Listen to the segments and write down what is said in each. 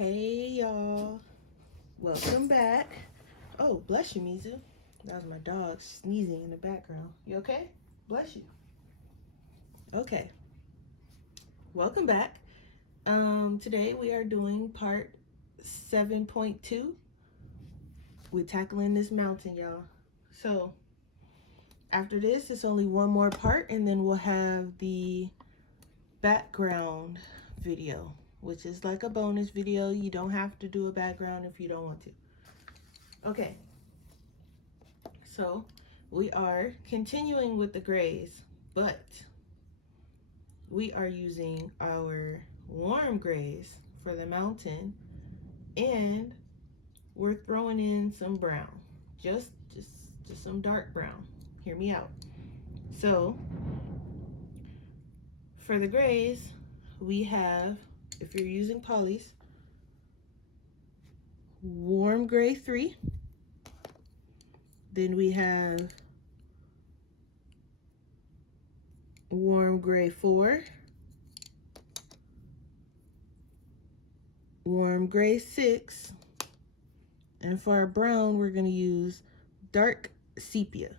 Hey y'all, welcome back. Oh, bless you, Mizu. That was my dog sneezing in the background. You okay? Bless you. Okay, welcome back. Today we are doing part 7.2. We're tackling this mountain, y'all. So after this, it's only one more part, and then we'll have the background video, which is like a bonus video. You don't have to do a background if you don't want to. Okay, so we are continuing with the grays, but we are using our warm grays for the mountain, and we're throwing in some brown, just some dark brown. Hear me out. So for the grays, we have, if you're using polys, warm gray 3. Then we have warm gray 4, warm gray 6, and for our brown, we're going to use dark sepia.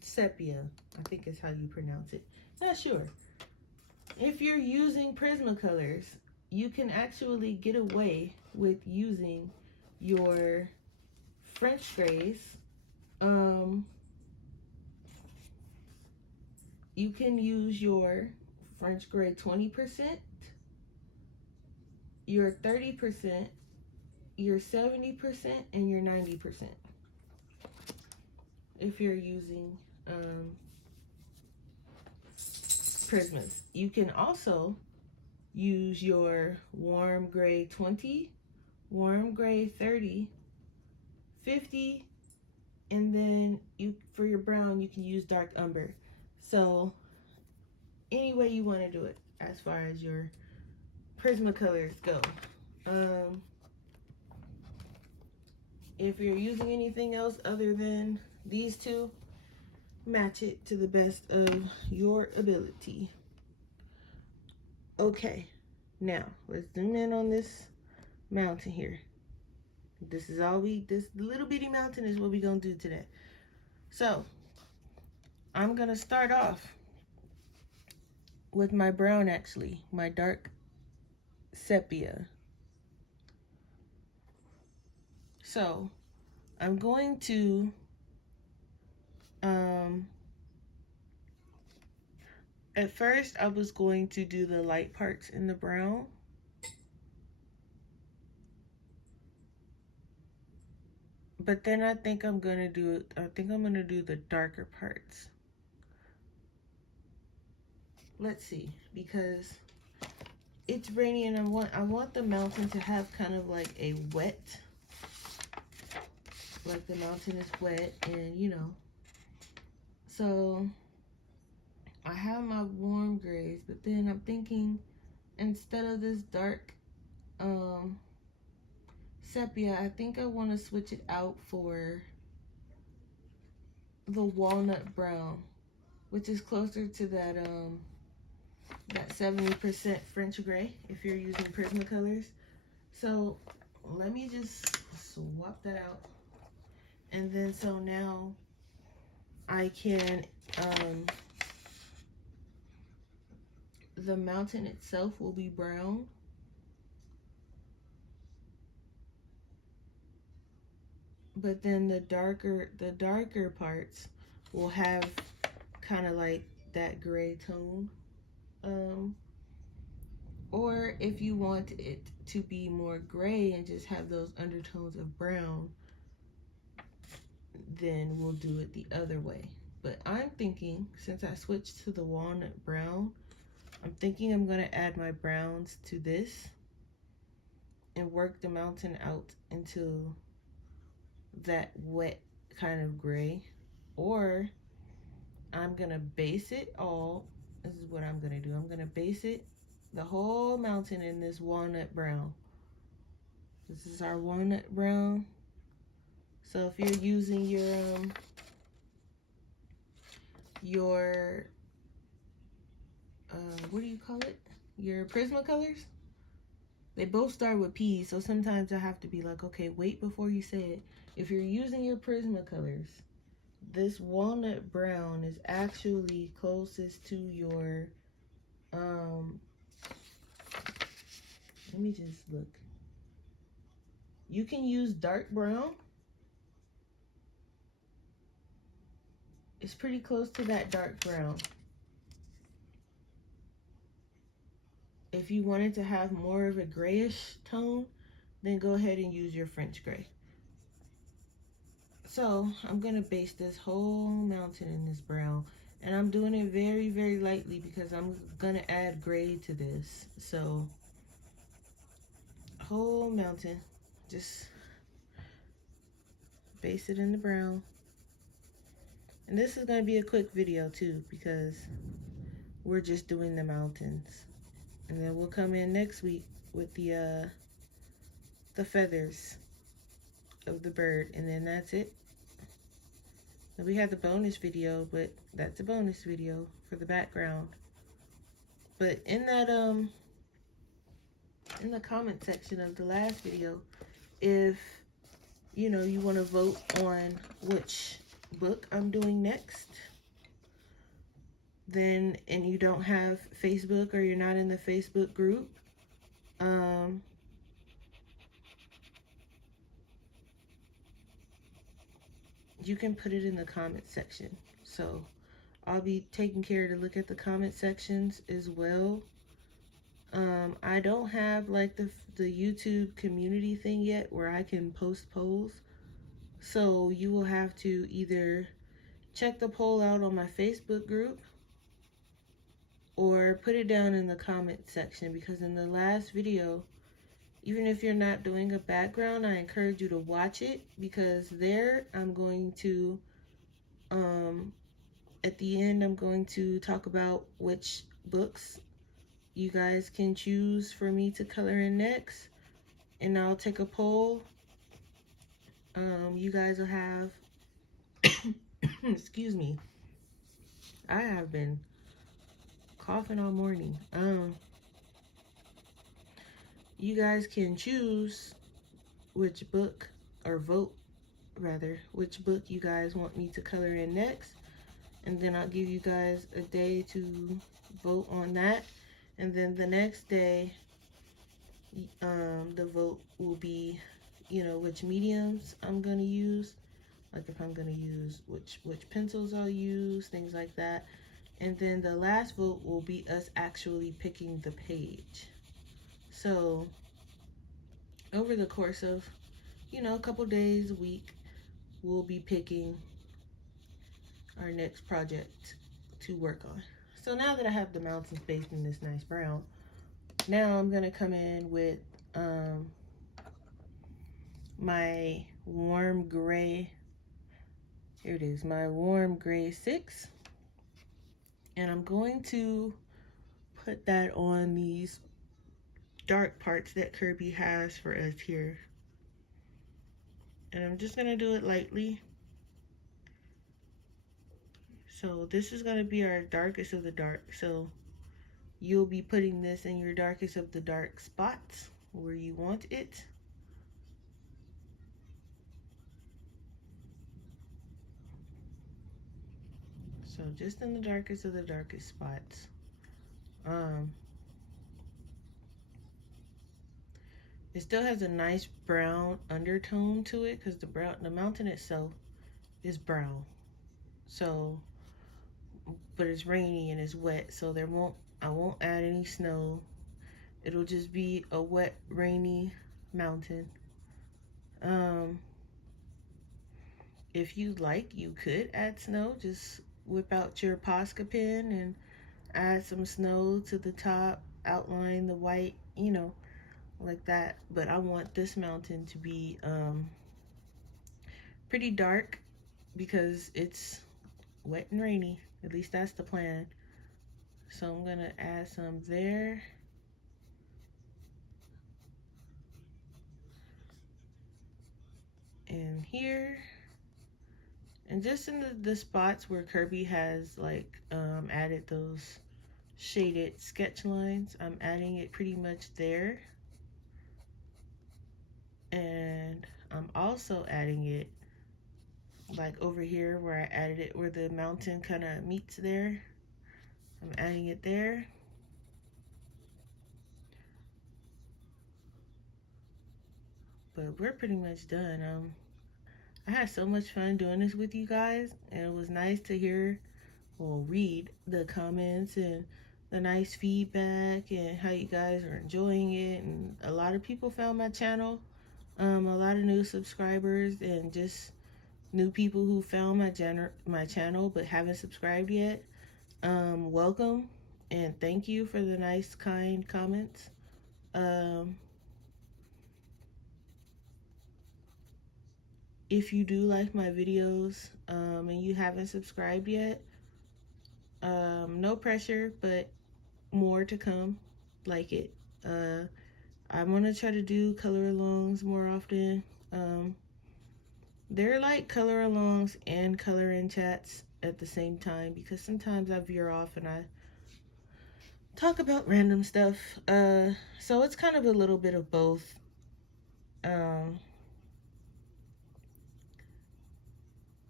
Sepia, I think is how you pronounce it. Not sure. If you're using Prismacolors, you can actually get away with using your French grays. You can use your French gray 20%, your 30%, your 70%, and your 90%. If you're using Prismas. You can also use your warm gray 20, warm gray 30, 50, and then for your brown you can use dark umber. So any way you want to do it as far as your Prismacolors go. If you're using anything else other than these two, match it to the best of your ability. Okay, now let's zoom in on this mountain here. This little bitty mountain is what we're gonna do today. So I'm gonna start off with my brown, actually, my dark sepia. So I'm going to at first I was going to do the light parts in the brown, but then I think I'm gonna do the darker parts. Let's see, because it's rainy and I want the mountain to have kind of like a wet, like the mountain is wet, and you know. So I have my warm grays, but then I'm thinking instead of this dark sepia, I think I want to switch it out for the walnut brown, which is closer to that 70% French gray if you're using Prismacolors. So let me just swap that out, and then so now I can the mountain itself will be brown, but then the darker parts will have kind of like that gray tone. Or if you want it to be more gray and just have those undertones of brown, then we'll do it the other way. But I'm thinking, since I switched to the walnut brown, I'm thinking I'm going to add my browns to this and work the mountain out into that wet kind of gray. Or I'm going to base it all. This is what I'm going to do. I'm going to base it, the whole mountain, in this walnut brown. This is our walnut brown. So if you're using your, what do you call it? Your Prismacolors, They both start with P, so sometimes I have to be like, okay, wait before you say it. If you're using your Prismacolors, this Walnut Brown is actually closest to your, let me just look. You can use dark brown. It's pretty close to that dark brown. If you wanted to have more of a grayish tone, then go ahead and use your French gray. So I'm gonna base this whole mountain in this brown, and I'm doing it very, very lightly because I'm gonna add gray to this. So whole mountain, just base it in the brown. And this is gonna be a quick video too because we're just doing the mountains, and then we'll come in next week with the feathers of the bird, and then that's it. And we have the bonus video, but that's a bonus video for the background. But in that in the comment section of the last video, if you know you want to vote on which book I'm doing next, then, and you don't have Facebook or you're not in the Facebook group, you can put it in the comment section. So I'll be taking care to look at the comment sections as well. I don't have like the YouTube community thing yet where I can post polls. So you will have to either check the poll out on my Facebook group or put it down in the comment section, because in the last video, even if you're not doing a background, I encourage you to watch it, because there I'm going to, at the end, I'm going to talk about which books you guys can choose for me to color in next, and I'll take a poll. You guys will have, excuse me, I have been coughing all morning. You guys can choose which book, or vote rather, which book you guys want me to color in next, and then I'll give you guys a day to vote on that, and then the next day the vote will be, you know, which mediums I'm gonna use, like if I'm gonna use which pencils I'll use, things like that. And then the last vote will be us actually picking the page. So over the course of, you know, a couple days, a week, we'll be picking our next project to work on. So now that I have the mountains based in this nice brown, now I'm gonna come in with my warm gray. Here it is, my warm gray 6. And I'm going to put that on these dark parts that Kirby has for us here. And I'm just gonna do it lightly. So this is gonna be our darkest of the dark. So you'll be putting this in your darkest of the dark spots where you want it. So just in the darkest of the darkest spots. It still has a nice brown undertone to it because the mountain itself is brown. So, but it's rainy and it's wet, so I won't add any snow. It'll just be a wet, rainy mountain. If you like, you could add snow. Just whip out your Posca pen and add some snow to the top, outline the white, you know, like that. But I want this mountain to be pretty dark because it's wet and rainy. At least that's the plan. So I'm gonna add some there. And here. And just in the spots where Kirby has like added those shaded sketch lines, I'm adding it pretty much there. And I'm also adding it like over here where I added it, where the mountain kind of meets there. I'm adding it there. But we're pretty much done. I had so much fun doing this with you guys, and it was nice to hear, well, read the comments and the nice feedback and how you guys are enjoying it. And a lot of people found my channel, a lot of new subscribers, and just new people who found my channel but haven't subscribed yet. Welcome and thank you for the nice, kind comments. Um, if you do like my videos and you haven't subscribed yet, no pressure, but more to come. Like it. Uh, I'm gonna try to do color alongs more often. Um, they're like color alongs and color in chats at the same time because sometimes I veer off and I talk about random stuff. So it's kind of a little bit of both. Um,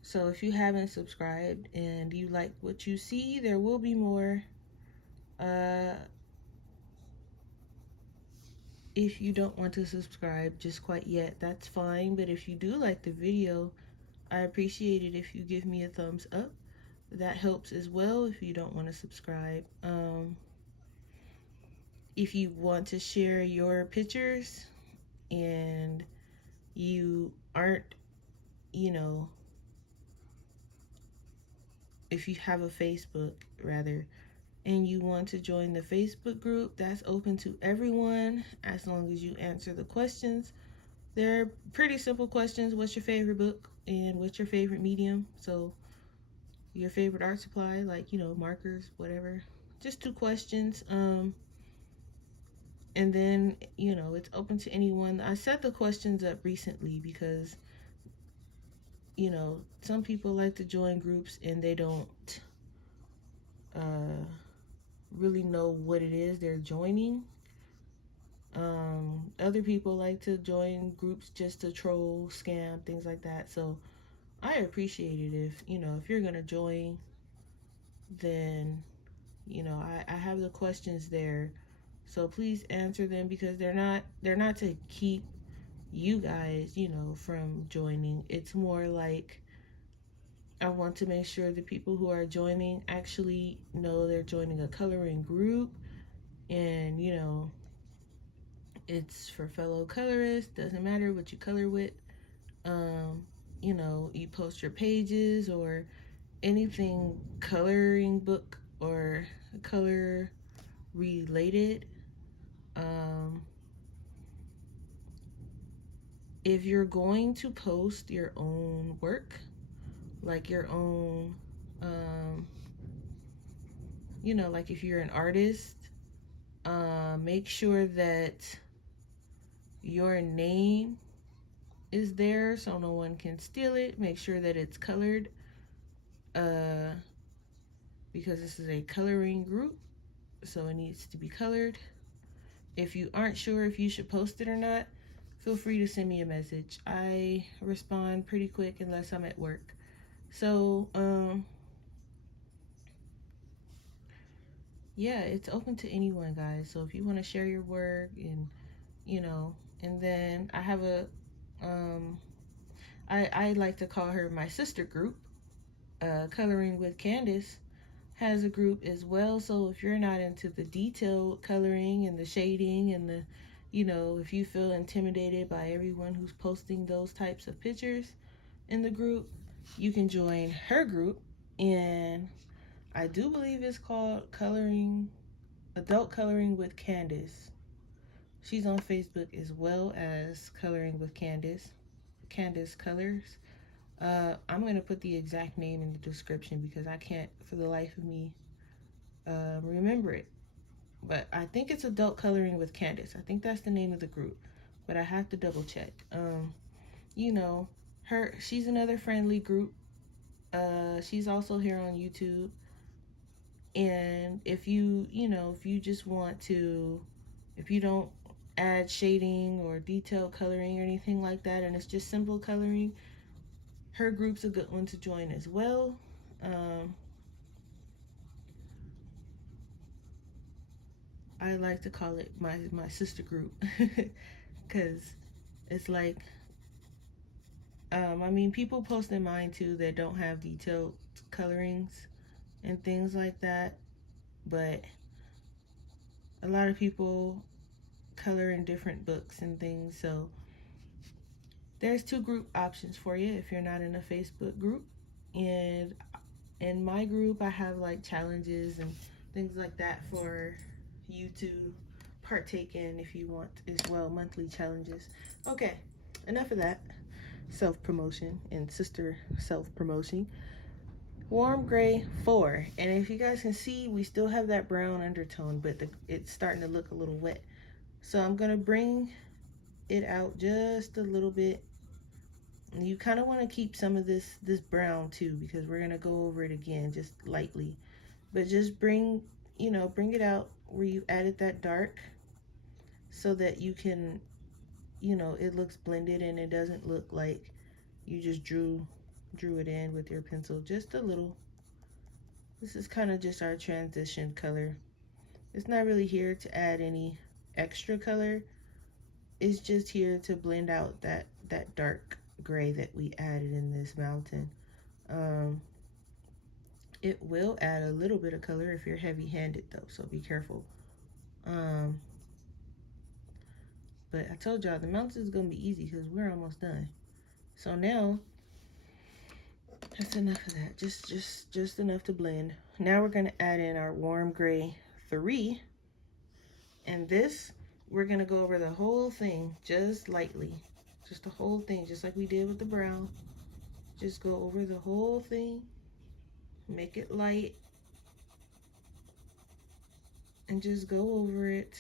so if you haven't subscribed and you like what you see, there will be more. Uh, if you don't want to subscribe just quite yet, that's fine. But if you do like the video, I appreciate it if you give me a thumbs up. That helps as well if you don't want to subscribe. If you want to share your pictures and you aren't, you know, if you have a Facebook rather, and you want to join the Facebook group, that's open to everyone as long as you answer the questions. They're pretty simple questions. What's your favorite book and what's your favorite medium? So your favorite art supply, like, markers, whatever. Just 2 questions. And then, it's open to anyone. I set the questions up recently because, some people like to join groups and they don't uh, really know what it is they're joining. Other people like to join groups just to troll, scam, things like that. So I appreciate it if, if you're going to join, then, I have the questions there. So please answer them because they're not to keep you guys, from joining. It's more like I want to make sure the people who are joining actually know they're joining a coloring group and, it's for fellow colorists. Doesn't matter what you color with. Um, you post your pages or anything coloring book or color related. Um, if you're going to post your own work, like your own, um, like if you're an artist, make sure that your name is there so no one can steal it. Make sure that it's colored uh, because this is a coloring group, so it needs to be colored. If you aren't sure if you should post it or not, feel free to send me a message. I respond pretty quick unless I'm at work. So, yeah, it's open to anyone, guys. So if you want to share your work and then I have um, I like to call her my sister group. Coloring with Candace has a group as well. So if you're not into the detailed coloring and the shading and the, if you feel intimidated by everyone who's posting those types of pictures in the group, you can join her group. And I do believe it's called Adult Coloring with Candace. She's on Facebook as well as Coloring with Candace. Candace Colors. I'm going to put the exact name in the description because I can't for the life of me remember it. But I think it's Adult Coloring with Candace. I think that's the name of the group. But I have to double check. You know, she's another friendly group. She's also here on YouTube. And if you just want to, if you don't add shading or detailed coloring or anything like that, and it's just simple coloring, her group's a good one to join as well. I like to call it my sister group because it's like, I mean, people post in mine too that don't have detailed colorings and things like that, but a lot of people color in different books and things, so there's two group options for you if you're not in a Facebook group. And in my group, I have like challenges and things like that for you to partake in if you want as well, monthly challenges. Okay, enough of that self-promotion and sister self-promotion. Warm gray 4, and if you guys can see, we still have that brown undertone, but it's starting to look a little wet, so I'm gonna bring it out just a little bit. And you kind of want to keep some of this brown too, because we're gonna go over it again just lightly, but just bring it out where you added that dark, so that you can, it looks blended and it doesn't look like you just drew it in with your pencil. Just a little. This is kind of just our transition color. It's not really here to add any extra color. It's just here to blend out that dark gray that we added in this mountain. It will add a little bit of color if you're heavy-handed though, so be careful. But I told y'all the mountain is gonna be easy because we're almost done. So now that's enough of that. Just enough to blend. Now we're gonna add in our warm gray 3, and this we're gonna go over the whole thing just lightly, just the whole thing, just like we did with the brown. Just go over the whole thing, make it light, and just go over it.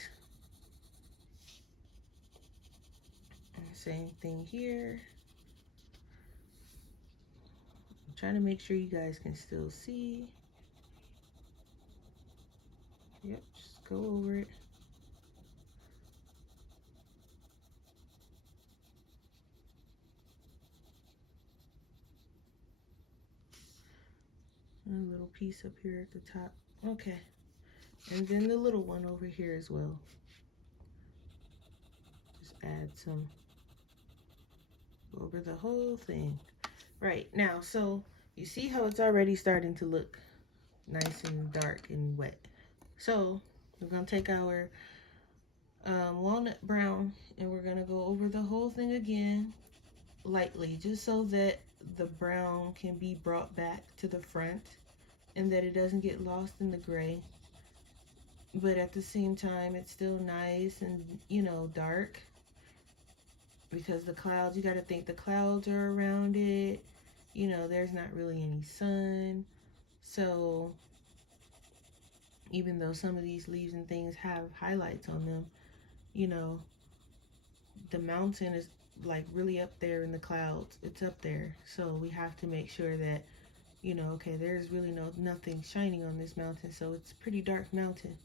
And same thing here. I'm trying to make sure you guys can still see. Yep, just go over it. And a little piece up here at the top. Okay. And then the little one over here as well. Just add some over the whole thing. Right, now, so you see how it's already starting to look nice and dark and wet. So we're gonna take our walnut brown and we're gonna go over the whole thing again lightly, just so that the brown can be brought back to the front and that it doesn't get lost in the gray, but at the same time it's still nice and dark, because the clouds, you got to think the clouds are around it, there's not really any sun. So even though some of these leaves and things have highlights on them, the mountain is like really up there in the clouds. It's up there, so we have to make sure that okay, there's really nothing shining on this mountain, so it's a pretty dark mountain.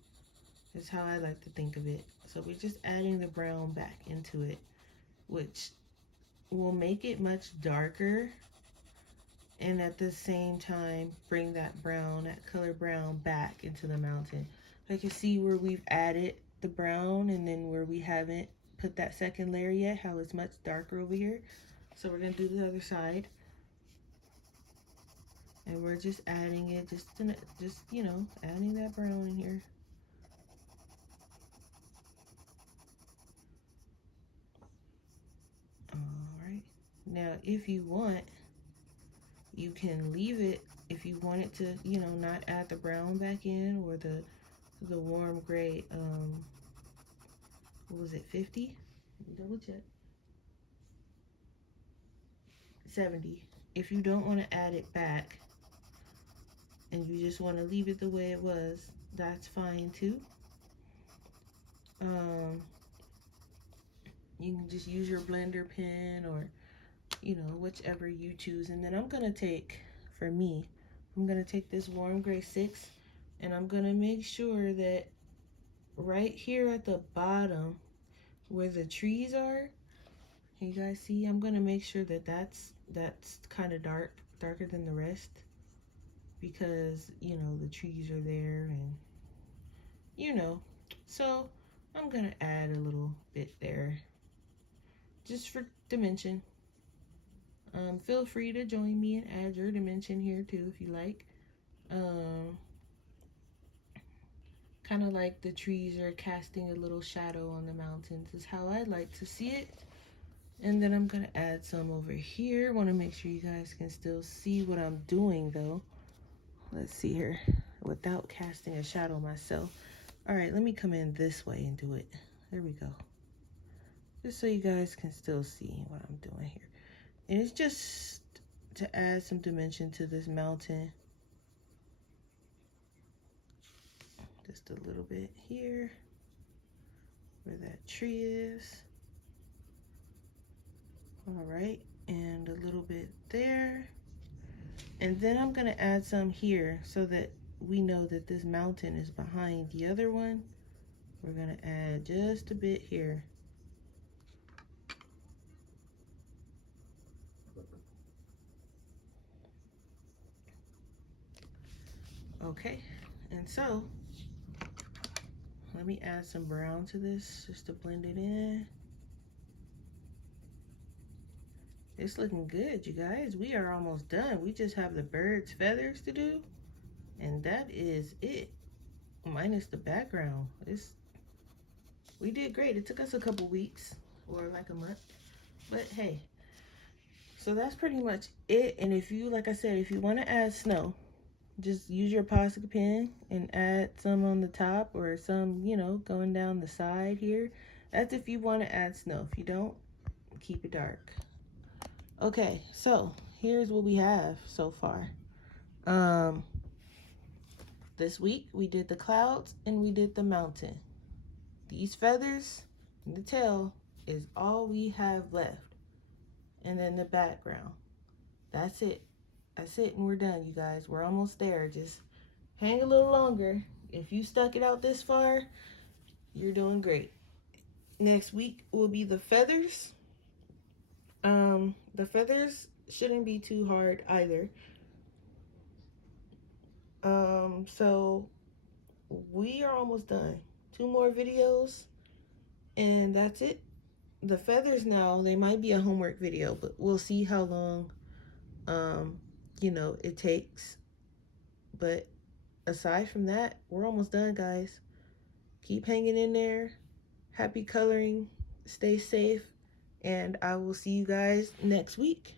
That's how I like to think of it. So we're just adding the brown back into it, which will make it much darker, and at the same time bring that brown, that color brown, back into the mountain. I can see where we've added the brown and then where we haven't put that second layer yet, how it's much darker over here. So we're gonna do the other side, and we're just adding it, just adding that brown in here. All right, now if you want, you can leave it. If you want it to not add the brown back in, or the warm gray, what was it, 50? Let me double check. 70. If you don't want to add it back and you just want to leave it the way it was, that's fine too. You can just use your blender pen, or whichever you choose. And then I'm gonna take, for me, I'm gonna take this warm gray 6, and I'm gonna make sure that right here at the bottom where the trees are. Can you guys see? I'm gonna make sure that that's kind of darker than the rest, because you know the trees are there, and you know, so I'm gonna add a little bit there just for dimension. Feel free to join me and add your dimension here too if you like. Kind of like the trees are casting a little shadow on the mountains is how I like to see it. And then I'm gonna add some over here. Want to make sure you guys can still see what I'm doing though. Let's see here, without casting a shadow myself. All right, let me come in this way and do it. There we go. Just so you guys can still see what I'm doing here. And it's just to add some dimension to this mountain. Just a little bit here where that tree is. All right, and a little bit there. And then I'm gonna add some here so that we know that this mountain is behind the other one. We're gonna add just a bit here. Okay, and so let me add some brown to this just to blend it in. It's looking good, you guys. We are almost done. We just have the bird's feathers to do, and that is it, minus the background. We did great. It took us a couple weeks or like a month, but hey. So that's pretty much it. And if you, like I said, if you want to add snow, just use your Posca pen and add some on the top or some, you know, going down the side here. That's if you want to add snow. If you don't, keep it dark. Okay, so here's what we have so far. This week we did the clouds and we did the mountain. These feathers and the tail is all we have left. And then the background. That's it. That's it, and we're done, you guys. We're almost there. Just hang a little longer. If you stuck it out this far, you're doing great. Next week will be the feathers. The feathers shouldn't be too hard either. So we are almost done. 2 more videos, and that's it. The feathers now, they might be a homework video, but we'll see how long, you know, it takes. But aside from that, we're almost done, guys. Keep hanging in there. Happy coloring. Stay safe. And I will see you guys next week.